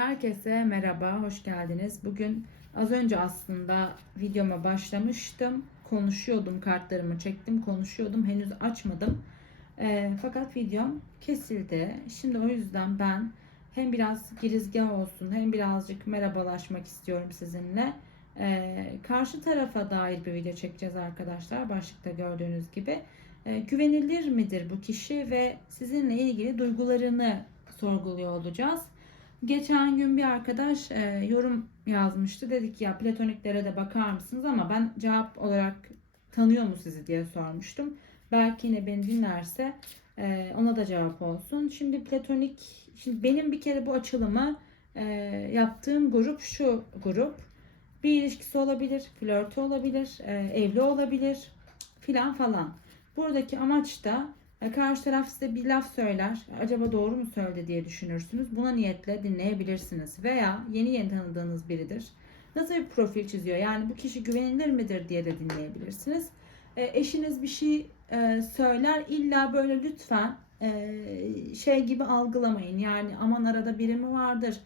Herkese merhaba, hoş geldiniz. Bugün az önce aslında videoma başlamıştım. Konuşuyordum, kartlarımı çektim, konuşuyordum. Henüz açmadım. Ee, fakat videom kesildi. Şimdi o yüzden ben hem biraz girizgah olsun hem birazcık merhabalaşmak istiyorum sizinle. Ee, karşı tarafa dair bir video çekeceğiz arkadaşlar. Başlıkta gördüğünüz gibi. Ee, güvenilir midir bu kişi ve sizinle ilgili duygularını sorguluyor olacağız. Geçen gün bir arkadaş e, yorum yazmıştı. Dedi ki ya platoniklere de bakar mısınız ama ben cevap olarak tanıyor mu sizi diye sormuştum. Belki yine beni dinlerse e, ona da cevap olsun. Şimdi platonik, şimdi benim bir kere bu açılımı e, yaptığım grup şu grup. Bir ilişkisi olabilir, flörtü olabilir, e, evli olabilir filan falan. Buradaki amaç da Karşı taraf size bir laf söyler. Acaba doğru mu söyledi diye düşünürsünüz. Buna niyetle dinleyebilirsiniz. Veya yeni yeni tanıdığınız biridir. Nasıl bir profil çiziyor? Yani bu kişi güvenilir midir diye de dinleyebilirsiniz. E, eşiniz bir şey e, söyler. İlla böyle lütfen e, şey gibi algılamayın. Yani aman arada biri mi vardır?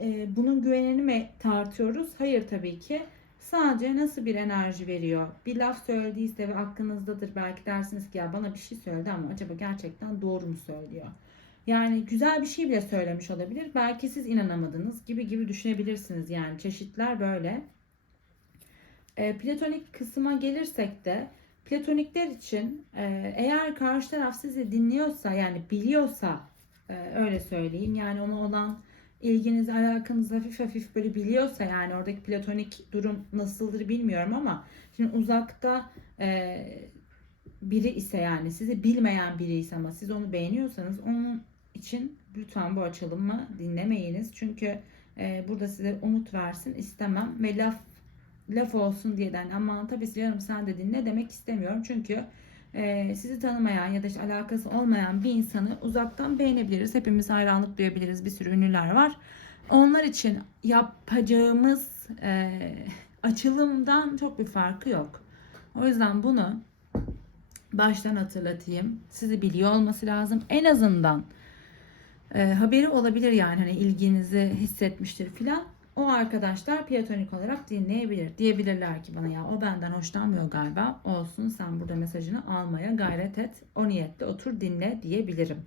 E, bunun güvenini mi tartıyoruz? Hayır tabii ki. Sadece nasıl bir enerji veriyor? Bir laf söylediyse ve aklınızdadır belki dersiniz ki ya bana bir şey söyledi ama acaba gerçekten doğru mu söylüyor? Yani güzel bir şey bile söylemiş olabilir. Belki siz inanamadınız gibi gibi düşünebilirsiniz yani çeşitler böyle. E, platonik kısma gelirsek de platonikler için e, eğer karşı taraf sizi dinliyorsa yani biliyorsa e, öyle söyleyeyim yani ona olan ilginiz, alakanız hafif hafif böyle biliyorsa yani oradaki platonik durum nasıldır bilmiyorum ama şimdi uzakta e, biri ise yani sizi bilmeyen biri ise ama siz onu beğeniyorsanız onun için lütfen bu açılımı dinlemeyiniz. Çünkü e, burada size umut versin istemem ve laf laf olsun diyeden aman tabii canım sen de dinle demek istemiyorum. Çünkü e, sizi tanımayan ya da işte alakası olmayan bir insanı uzaktan beğenebiliriz. Hepimiz hayranlık duyabiliriz. Bir sürü ünlüler var. Onlar için yapacağımız e, açılımdan çok bir farkı yok. O yüzden bunu baştan hatırlatayım. Sizi biliyor olması lazım. En azından e, haberi olabilir yani hani ilginizi hissetmiştir filan. O arkadaşlar platonik olarak dinleyebilir. Diyebilirler ki bana ya o benden hoşlanmıyor galiba. Olsun sen burada mesajını almaya gayret et. O niyetle otur dinle diyebilirim.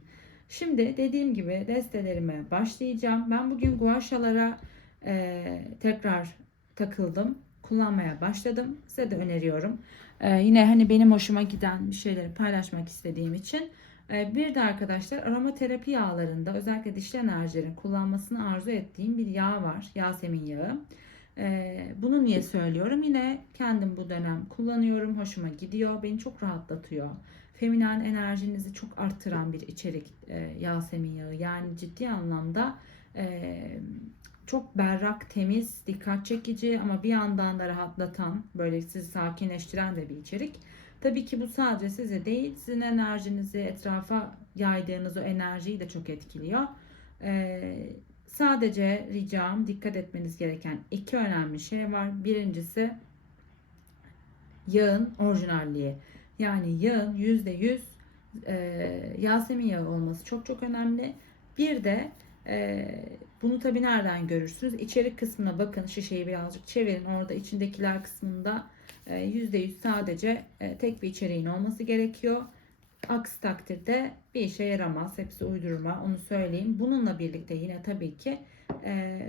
Şimdi dediğim gibi destelerime başlayacağım. Ben bugün guaşalara e, tekrar takıldım. Kullanmaya başladım. Size de öneriyorum. E, yine hani benim hoşuma giden bir şeyleri paylaşmak istediğim için. E, bir de arkadaşlar aromaterapi yağlarında özellikle dişli enerjilerin kullanmasını arzu ettiğim bir yağ var. Yasemin yağı. E, bunu niye söylüyorum? Yine kendim bu dönem kullanıyorum. Hoşuma gidiyor. Beni çok rahatlatıyor. Feminen enerjinizi çok arttıran bir içerik e, Yasemin yağı. Yani ciddi anlamda çok berrak, temiz, dikkat çekici ama bir yandan da rahatlatan, böyle sizi sakinleştiren de bir içerik. Tabii ki bu sadece size değil, sizin enerjinizi etrafa yaydığınız o enerjiyi de çok etkiliyor. Ee, sadece ricam dikkat etmeniz gereken iki önemli şey var. Birincisi yağın orijinalliği. Yani yağın %100 e, Yasemin yağı olması çok çok önemli. Bir de e, bunu tabi nereden görürsünüz? İçerik kısmına bakın. Şişeyi birazcık çevirin. Orada içindekiler kısmında %100 sadece e, tek bir içeriğin olması gerekiyor. Aksi takdirde bir işe yaramaz. Hepsi uydurma onu söyleyeyim. Bununla birlikte yine tabii ki e,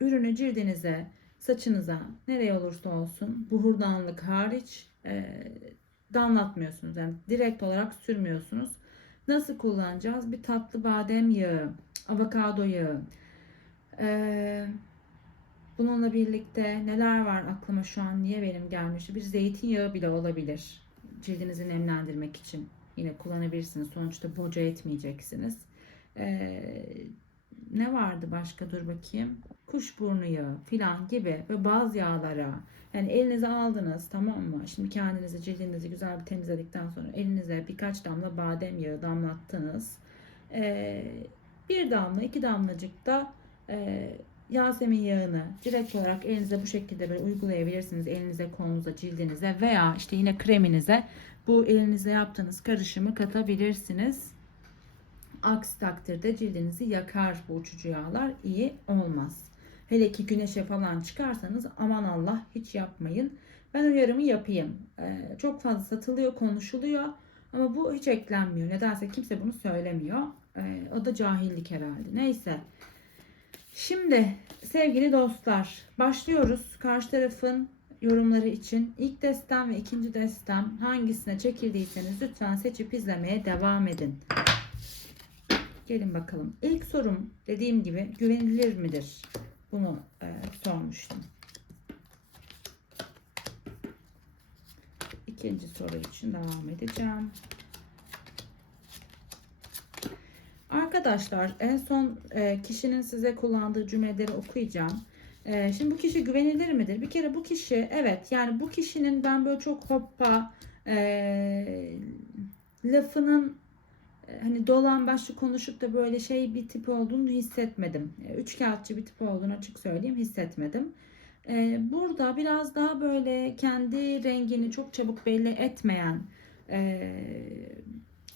ürünü cildinize, saçınıza nereye olursa olsun buhurdanlık hariç e, damlatmıyorsunuz. Yani direkt olarak sürmüyorsunuz. Nasıl kullanacağız? Bir tatlı badem yağı, avokado yağı, eee Bununla birlikte neler var aklıma şu an niye benim gelmişti? Bir zeytinyağı bile olabilir. Cildinizi nemlendirmek için yine kullanabilirsiniz. Sonuçta boca etmeyeceksiniz. Ee, ne vardı başka dur bakayım. Kuşburnu yağı filan gibi ve bazı yağlara yani elinize aldınız tamam mı? Şimdi kendinizi cildinizi güzel bir temizledikten sonra elinize birkaç damla badem yağı damlattınız. Ee, bir damla iki damlacık da e, Yasemin yağını direkt olarak elinize bu şekilde böyle uygulayabilirsiniz. Elinize, kolunuza, cildinize veya işte yine kreminize bu elinizle yaptığınız karışımı katabilirsiniz. Aksi takdirde cildinizi yakar bu uçucu yağlar. iyi olmaz. Hele ki güneşe falan çıkarsanız aman Allah hiç yapmayın. Ben uyarımı yapayım. Ee, çok fazla satılıyor, konuşuluyor ama bu hiç eklenmiyor. Nedense kimse bunu söylemiyor. Ee, o da cahillik herhalde. Neyse. Şimdi sevgili dostlar başlıyoruz. Karşı tarafın yorumları için ilk destem ve ikinci destem hangisine çekildiyseniz lütfen seçip izlemeye devam edin. Gelin bakalım. İlk sorum dediğim gibi güvenilir midir? Bunu e, sormuştum. İkinci soru için devam edeceğim. Arkadaşlar en son e, kişinin size kullandığı cümleleri okuyacağım. E, şimdi bu kişi güvenilir midir? Bir kere bu kişi evet yani bu kişinin ben böyle çok hoppa e, lafının e, hani dolan başlı konuşup da böyle şey bir tip olduğunu hissetmedim. Üç kağıtçı bir tip olduğunu açık söyleyeyim hissetmedim. Burada biraz daha böyle kendi rengini çok çabuk belli etmeyen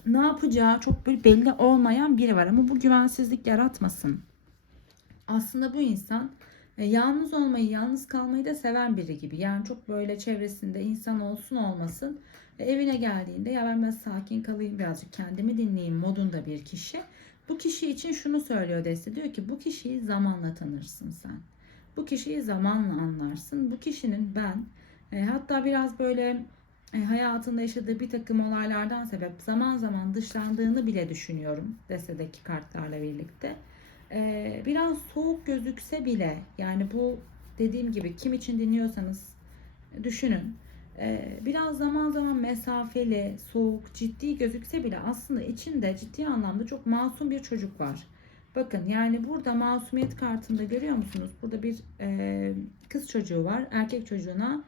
ne yapacağı çok böyle belli olmayan biri var ama bu güvensizlik yaratmasın. Aslında bu insan e, yalnız olmayı, yalnız kalmayı da seven biri gibi. Yani çok böyle çevresinde insan olsun olmasın. E, evine geldiğinde ya ben biraz sakin kalayım birazcık kendimi dinleyeyim modunda bir kişi. Bu kişi için şunu söylüyor Deste. Diyor ki bu kişiyi zamanla tanırsın sen. Bu kişiyi zamanla anlarsın. Bu kişinin ben e, hatta biraz böyle hayatında yaşadığı bir takım olaylardan sebep zaman zaman dışlandığını bile düşünüyorum destedeki kartlarla birlikte. E, biraz soğuk gözükse bile yani bu dediğim gibi kim için dinliyorsanız düşünün. E, biraz zaman zaman mesafeli, soğuk, ciddi gözükse bile aslında içinde ciddi anlamda çok masum bir çocuk var. Bakın yani burada masumiyet kartında görüyor musunuz? Burada bir e, kız çocuğu var. Erkek çocuğuna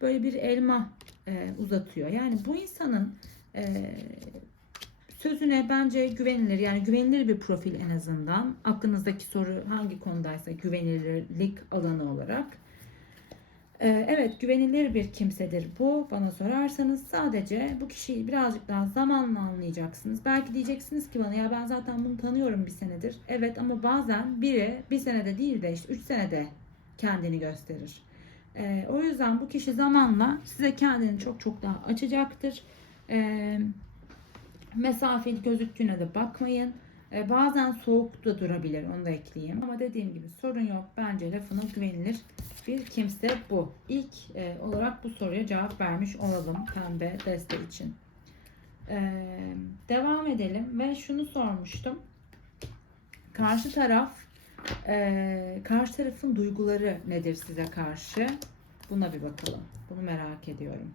böyle bir elma e, uzatıyor. Yani bu insanın e, sözüne bence güvenilir. Yani güvenilir bir profil en azından. Aklınızdaki soru hangi konudaysa güvenilirlik alanı olarak. E, evet güvenilir bir kimsedir bu bana sorarsanız. Sadece bu kişiyi birazcık daha zamanla anlayacaksınız. Belki diyeceksiniz ki bana ya ben zaten bunu tanıyorum bir senedir. Evet ama bazen biri bir senede değil de işte 3 senede kendini gösterir. E, o yüzden bu kişi zamanla size kendini çok çok daha açacaktır. E, mesafeli gözüktüğüne de bakmayın. E, bazen soğuk da durabilir onu da ekleyeyim. Ama dediğim gibi sorun yok. Bence lafına güvenilir bir kimse bu. İlk e, olarak bu soruya cevap vermiş olalım pembe deste için. E, devam edelim ve şunu sormuştum. Karşı taraf e, karşı tarafın duyguları nedir size karşı? Buna bir bakalım. Bunu merak ediyorum.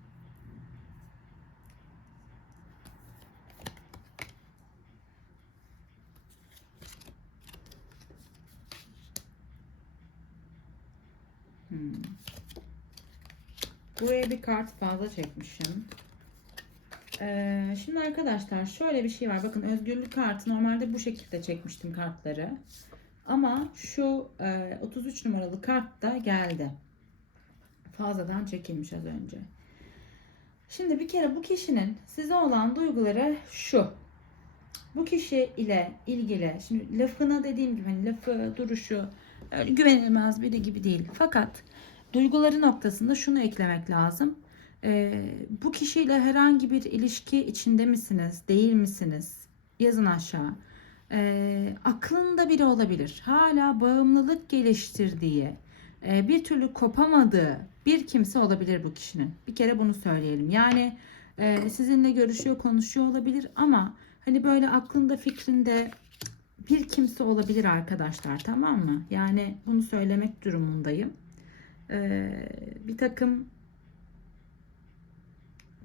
Hmm. Buraya bir kart fazla çekmişim. Ee, şimdi arkadaşlar şöyle bir şey var. Bakın özgürlük kartı normalde bu şekilde çekmiştim kartları. Ama şu e, 33 numaralı kart da geldi. Fazladan çekilmiş az önce. Şimdi bir kere bu kişinin size olan duyguları şu. Bu kişi ile ilgili şimdi lafına dediğim gibi hani lafı duruşu öyle güvenilmez biri gibi değil. Fakat duyguları noktasında şunu eklemek lazım. Ee, bu kişiyle herhangi bir ilişki içinde misiniz, değil misiniz? Yazın aşağı. Ee, aklında biri olabilir. Hala bağımlılık geliştirdiği, e, bir türlü kopamadığı bir kimse olabilir bu kişinin. Bir kere bunu söyleyelim. Yani e, sizinle görüşüyor, konuşuyor olabilir ama hani böyle aklında, fikrinde bir kimse olabilir arkadaşlar tamam mı? Yani bunu söylemek durumundayım. Ee, bir takım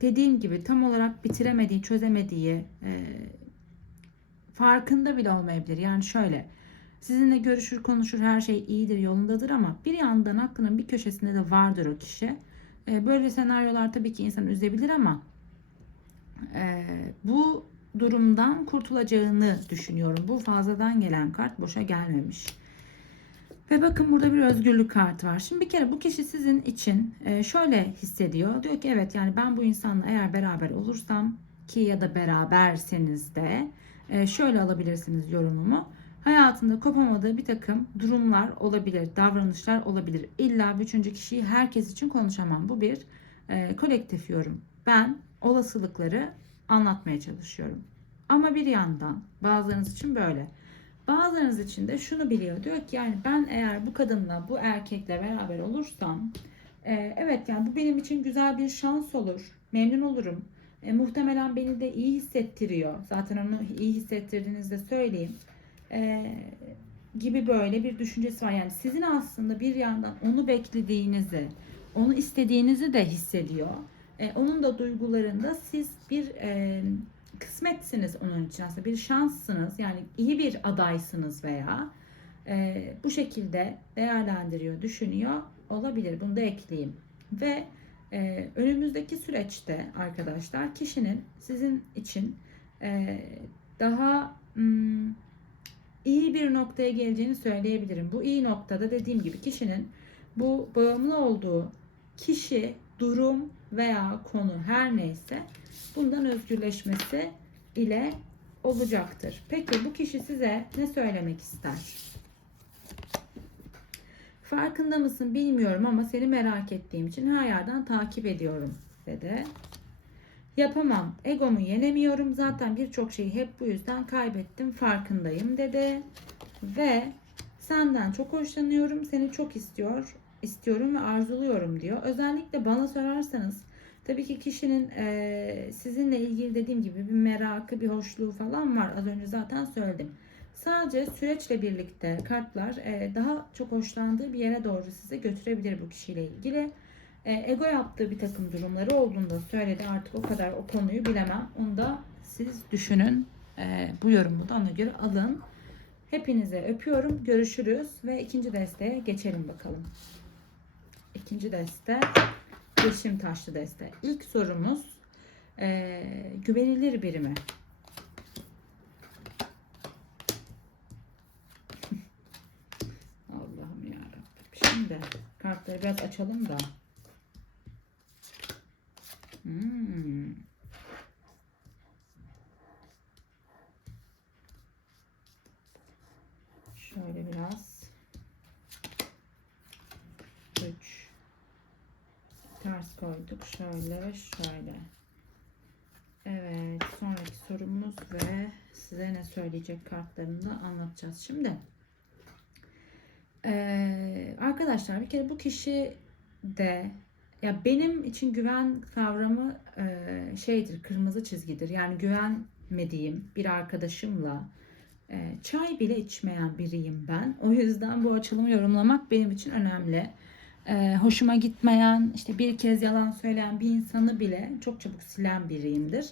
dediğim gibi tam olarak bitiremediği, çözemediği e, farkında bile olmayabilir. Yani şöyle sizinle görüşür, konuşur, her şey iyidir, yolundadır ama bir yandan aklının bir köşesinde de vardır o kişi. E, böyle senaryolar tabii ki insan üzebilir ama e, bu durumdan kurtulacağını düşünüyorum. Bu fazladan gelen kart boşa gelmemiş. Ve bakın burada bir özgürlük kartı var. Şimdi bir kere bu kişi sizin için e, şöyle hissediyor. Diyor ki evet yani ben bu insanla eğer beraber olursam ki ya da beraberseniz de şöyle alabilirsiniz yorumumu. Hayatında kopamadığı bir takım durumlar olabilir, davranışlar olabilir. İlla üçüncü kişiyi herkes için konuşamam. Bu bir e, kolektif yorum. Ben olasılıkları anlatmaya çalışıyorum. Ama bir yandan bazılarınız için böyle. Bazılarınız için de şunu biliyor. Diyor ki yani ben eğer bu kadınla bu erkekle beraber olursam e, evet yani bu benim için güzel bir şans olur. Memnun olurum. E, muhtemelen beni de iyi hissettiriyor. Zaten onu iyi hissettirdiğinizde söyleyeyim. E, gibi böyle bir düşüncesi var. Yani sizin aslında bir yandan onu beklediğinizi, onu istediğinizi de hissediyor. E, onun da duygularında siz bir e, kısmetsiniz onun için aslında bir şanssınız yani iyi bir adaysınız veya e, bu şekilde değerlendiriyor, düşünüyor olabilir. Bunu da ekleyeyim. Ve e, önümüzdeki süreçte arkadaşlar kişinin sizin için e, daha mm, iyi bir noktaya geleceğini söyleyebilirim. Bu iyi noktada dediğim gibi kişinin bu bağımlı olduğu kişi, durum veya konu her neyse bundan özgürleşmesi ile olacaktır. Peki bu kişi size ne söylemek ister? Farkında mısın bilmiyorum ama seni merak ettiğim için her yerden takip ediyorum dedi. Yapamam. Egomu yenemiyorum. Zaten birçok şeyi hep bu yüzden kaybettim. Farkındayım dedi. Ve senden çok hoşlanıyorum. Seni çok istiyor. istiyorum ve arzuluyorum diyor. Özellikle bana sorarsanız tabii ki kişinin e, sizinle ilgili dediğim gibi bir merakı, bir hoşluğu falan var. Az önce zaten söyledim. Sadece süreçle birlikte kartlar e, daha çok hoşlandığı bir yere doğru size götürebilir bu kişiyle ilgili. E, ego yaptığı bir takım durumları olduğunu da söyledi. Artık o kadar o konuyu bilemem. Onu da siz düşünün. E, bu yorumu da ona göre alın. Hepinize öpüyorum. Görüşürüz ve ikinci desteğe geçelim bakalım. İkinci deste Yeşim Taşlı deste. İlk sorumuz e, güvenilir biri mi? Allah'ım yarabbim. Şimdi kartları biraz açalım da. Hmm. Şöyle biraz. 3 ters koyduk. Şöyle ve şöyle. Evet. Sonraki sorumuz ve size ne söyleyecek kartlarını anlatacağız. Şimdi arkadaşlar bir kere bu kişi de ya benim için güven kavramı e, şeydir, kırmızı çizgidir. Yani güvenmediğim bir arkadaşımla e, çay bile içmeyen biriyim ben. O yüzden bu açılımı yorumlamak benim için önemli. E, hoşuma gitmeyen, işte bir kez yalan söyleyen bir insanı bile çok çabuk silen biriyimdir.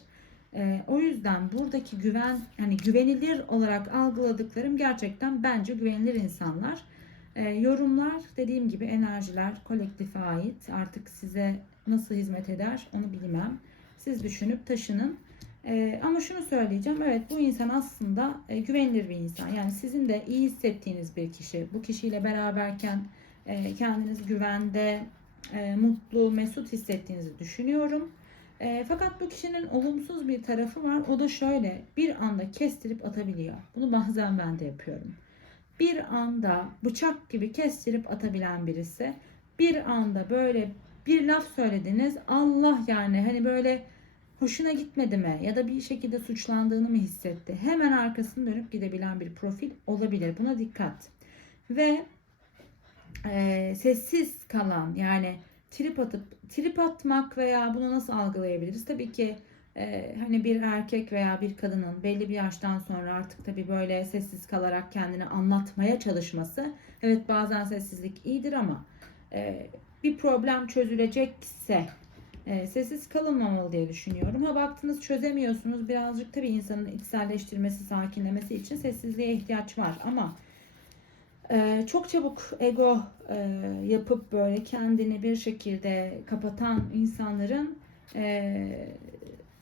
E, o yüzden buradaki güven, yani güvenilir olarak algıladıklarım gerçekten bence güvenilir insanlar. E, yorumlar dediğim gibi enerjiler kolektife ait. Artık size nasıl hizmet eder onu bilmem. Siz düşünüp taşının. E, ama şunu söyleyeceğim. Evet bu insan aslında e, güvenilir bir insan. Yani sizin de iyi hissettiğiniz bir kişi. Bu kişiyle beraberken e, kendiniz güvende, e, mutlu, mesut hissettiğinizi düşünüyorum. E, fakat bu kişinin olumsuz bir tarafı var. O da şöyle bir anda kestirip atabiliyor. Bunu bazen ben de yapıyorum bir anda bıçak gibi kestirip atabilen birisi. Bir anda böyle bir laf söylediniz. Allah yani hani böyle hoşuna gitmedi mi ya da bir şekilde suçlandığını mı hissetti? Hemen arkasını dönüp gidebilen bir profil olabilir. Buna dikkat. Ve e, sessiz kalan yani trip atıp trip atmak veya bunu nasıl algılayabiliriz? Tabii ki e, hani bir erkek veya bir kadının belli bir yaştan sonra artık tabii böyle sessiz kalarak kendini anlatmaya çalışması evet bazen sessizlik iyidir ama e, bir problem çözülecekse e, sessiz kalınmamalı diye düşünüyorum. Ha baktınız çözemiyorsunuz birazcık tabii insanın içselleştirmesi, sakinlemesi için sessizliğe ihtiyaç var ama ee, çok çabuk ego e, yapıp böyle kendini bir şekilde kapatan insanların e,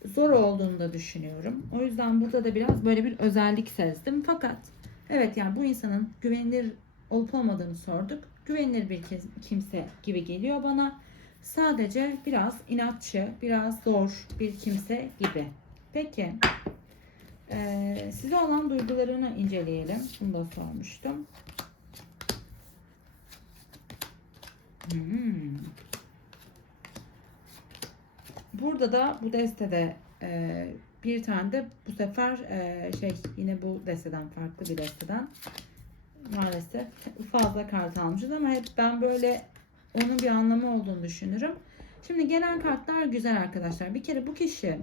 zor olduğunu da düşünüyorum. O yüzden burada da biraz böyle bir özellik sezdim. Fakat evet yani bu insanın güvenilir olup olmadığını sorduk. Güvenilir bir kimse gibi geliyor bana. Sadece biraz inatçı, biraz zor bir kimse gibi. Peki Ee, size olan duygularını inceleyelim. Bunu da sormuştum. Hmm. Burada da bu destede e, bir tane de bu sefer e, şey yine bu desteden farklı bir desteden maalesef fazla kart almışız ama hep ben böyle onun bir anlamı olduğunu düşünürüm. Şimdi gelen kartlar güzel arkadaşlar. Bir kere bu kişi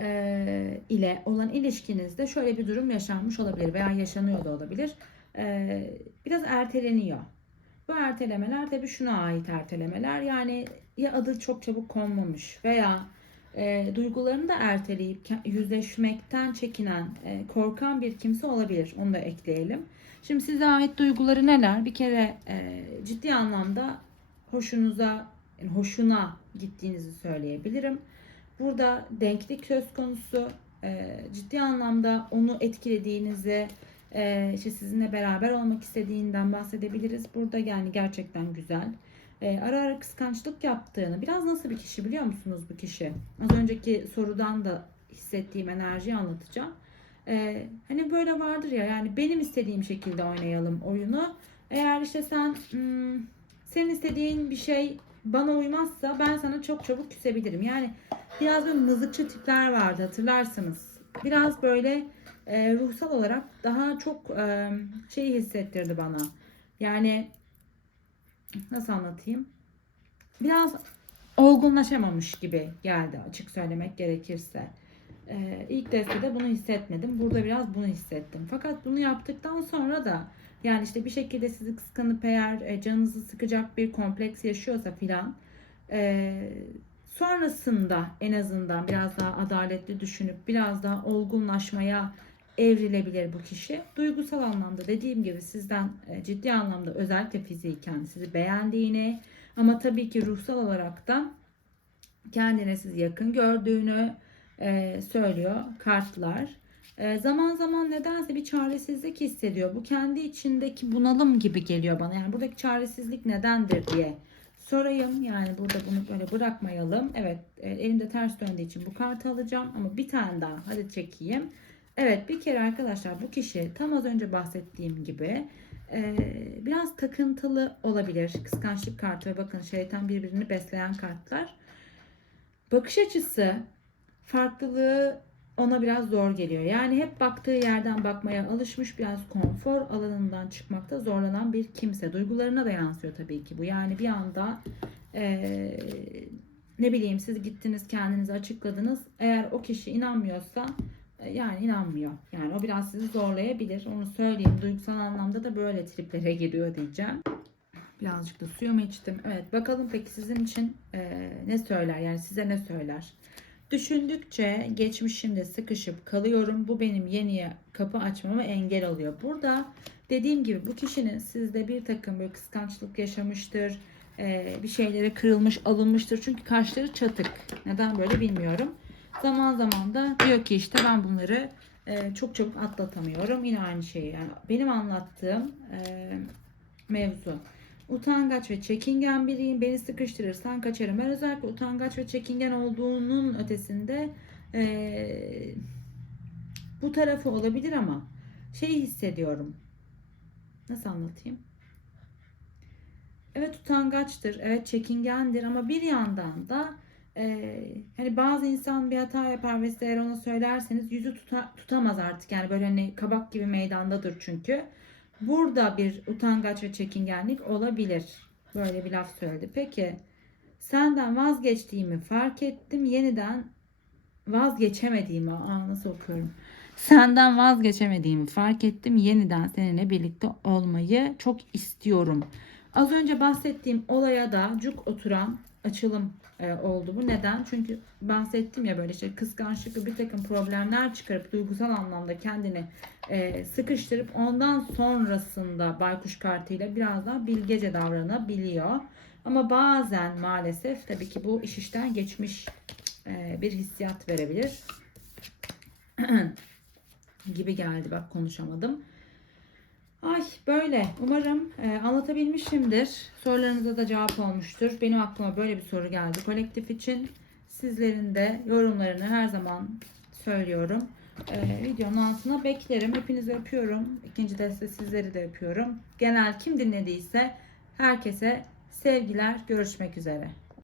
e, ile olan ilişkinizde şöyle bir durum yaşanmış olabilir veya yaşanıyor da olabilir. E, biraz erteleniyor. Bu ertelemeler tabii şuna ait ertelemeler. Yani ya adı çok çabuk konmamış veya e, duygularını da erteleyip yüzleşmekten çekinen, e, korkan bir kimse olabilir. Onu da ekleyelim. Şimdi size ait duyguları neler? Bir kere e, ciddi anlamda hoşunuza, yani hoşuna gittiğinizi söyleyebilirim. Burada denklik söz konusu. E, ciddi anlamda onu etkilediğinizi, e, işte sizinle beraber olmak istediğinden bahsedebiliriz. Burada yani gerçekten güzel. E, ara ara kıskançlık yaptığını, biraz nasıl bir kişi biliyor musunuz bu kişi? Az önceki sorudan da hissettiğim enerjiyi anlatacağım. E, hani böyle vardır ya yani benim istediğim şekilde oynayalım oyunu. Eğer işte sen hmm, senin istediğin bir şey bana uymazsa ben sana çok çabuk küsebilirim. Yani biraz böyle mızıkçı tipler vardı hatırlarsınız. Biraz böyle e, ruhsal olarak daha çok e, şeyi hissettirdi bana. Yani nasıl anlatayım? Biraz olgunlaşamamış gibi geldi açık söylemek gerekirse. Ee, ilk destede bunu hissetmedim. Burada biraz bunu hissettim. Fakat bunu yaptıktan sonra da yani işte bir şekilde sizi kıskanıp eğer e, canınızı sıkacak bir kompleks yaşıyorsa filan e, sonrasında en azından biraz daha adaletli düşünüp biraz daha olgunlaşmaya evrilebilir bu kişi. Duygusal anlamda dediğim gibi sizden e, ciddi anlamda özellikle fiziken sizi beğendiğini ama tabii ki ruhsal olarak da kendine sizi yakın gördüğünü e, söylüyor kartlar. E, zaman zaman nedense bir çaresizlik hissediyor. Bu kendi içindeki bunalım gibi geliyor bana. Yani buradaki çaresizlik nedendir diye sorayım. Yani burada bunu böyle bırakmayalım. Evet elimde ters döndüğü için bu kartı alacağım. Ama bir tane daha hadi çekeyim. Evet bir kere arkadaşlar bu kişi tam az önce bahsettiğim gibi e, biraz takıntılı olabilir. Kıskançlık kartı ve bakın şeytan birbirini besleyen kartlar. Bakış açısı farklılığı ona biraz zor geliyor. Yani hep baktığı yerden bakmaya alışmış biraz konfor alanından çıkmakta zorlanan bir kimse. Duygularına da yansıyor tabii ki bu. Yani bir anda eee, ne bileyim siz gittiniz kendinizi açıkladınız. Eğer o kişi inanmıyorsa e, yani inanmıyor. Yani o biraz sizi zorlayabilir. Onu söyleyeyim. Duygusal anlamda da böyle triplere giriyor diyeceğim. Birazcık da suyumu içtim. Evet bakalım peki sizin için e, ne söyler? Yani size ne söyler? Düşündükçe geçmişimde sıkışıp kalıyorum. Bu benim yeniye kapı açmama engel oluyor. Burada dediğim gibi bu kişinin sizde bir takım böyle kıskançlık yaşamıştır. e, bir şeylere kırılmış, alınmıştır. Çünkü kaşları çatık. Neden böyle bilmiyorum. Zaman zaman da diyor ki işte ben bunları e, çok çabuk atlatamıyorum. Yine aynı şeyi. Yani benim anlattığım e, mevzu. Utangaç ve çekingen biriyim. Beni sıkıştırırsan kaçarım. Ben özellikle utangaç ve çekingen olduğunun ötesinde e, bu tarafı olabilir ama şeyi hissediyorum. Nasıl anlatayım? Evet utangaçtır, evet çekingendir ama bir yandan da e, hani bazı insan bir hata yapar ve eğer ona söylerseniz yüzü tuta- tutamaz artık yani böyle hani kabak gibi meydandadır çünkü. Burada bir utangaç ve çekingenlik olabilir. Böyle bir laf söyledi. Peki senden vazgeçtiğimi fark ettim. Yeniden vazgeçemediğimi aa nasıl okuyorum. Senden vazgeçemediğimi fark ettim. Yeniden seninle birlikte olmayı çok istiyorum. Az önce bahsettiğim olaya da cuk oturan açılım e, oldu bu. Neden? Çünkü bahsettim ya böyle işte kıskançlıkla bir takım problemler çıkarıp duygusal anlamda kendini e, sıkıştırıp ondan sonrasında baykuş kartıyla biraz daha bilgece davranabiliyor. Ama bazen maalesef tabii ki bu iş işten geçmiş e, bir hissiyat verebilir. gibi geldi bak konuşamadım. Ay böyle. Umarım e, anlatabilmişimdir. Sorularınıza da cevap olmuştur. Benim aklıma böyle bir soru geldi. Kolektif için sizlerin de yorumlarını her zaman söylüyorum. Ee, videonun altına beklerim. Hepinizi öpüyorum. İkinci deste sizleri de öpüyorum. Genel kim dinlediyse herkese sevgiler. Görüşmek üzere.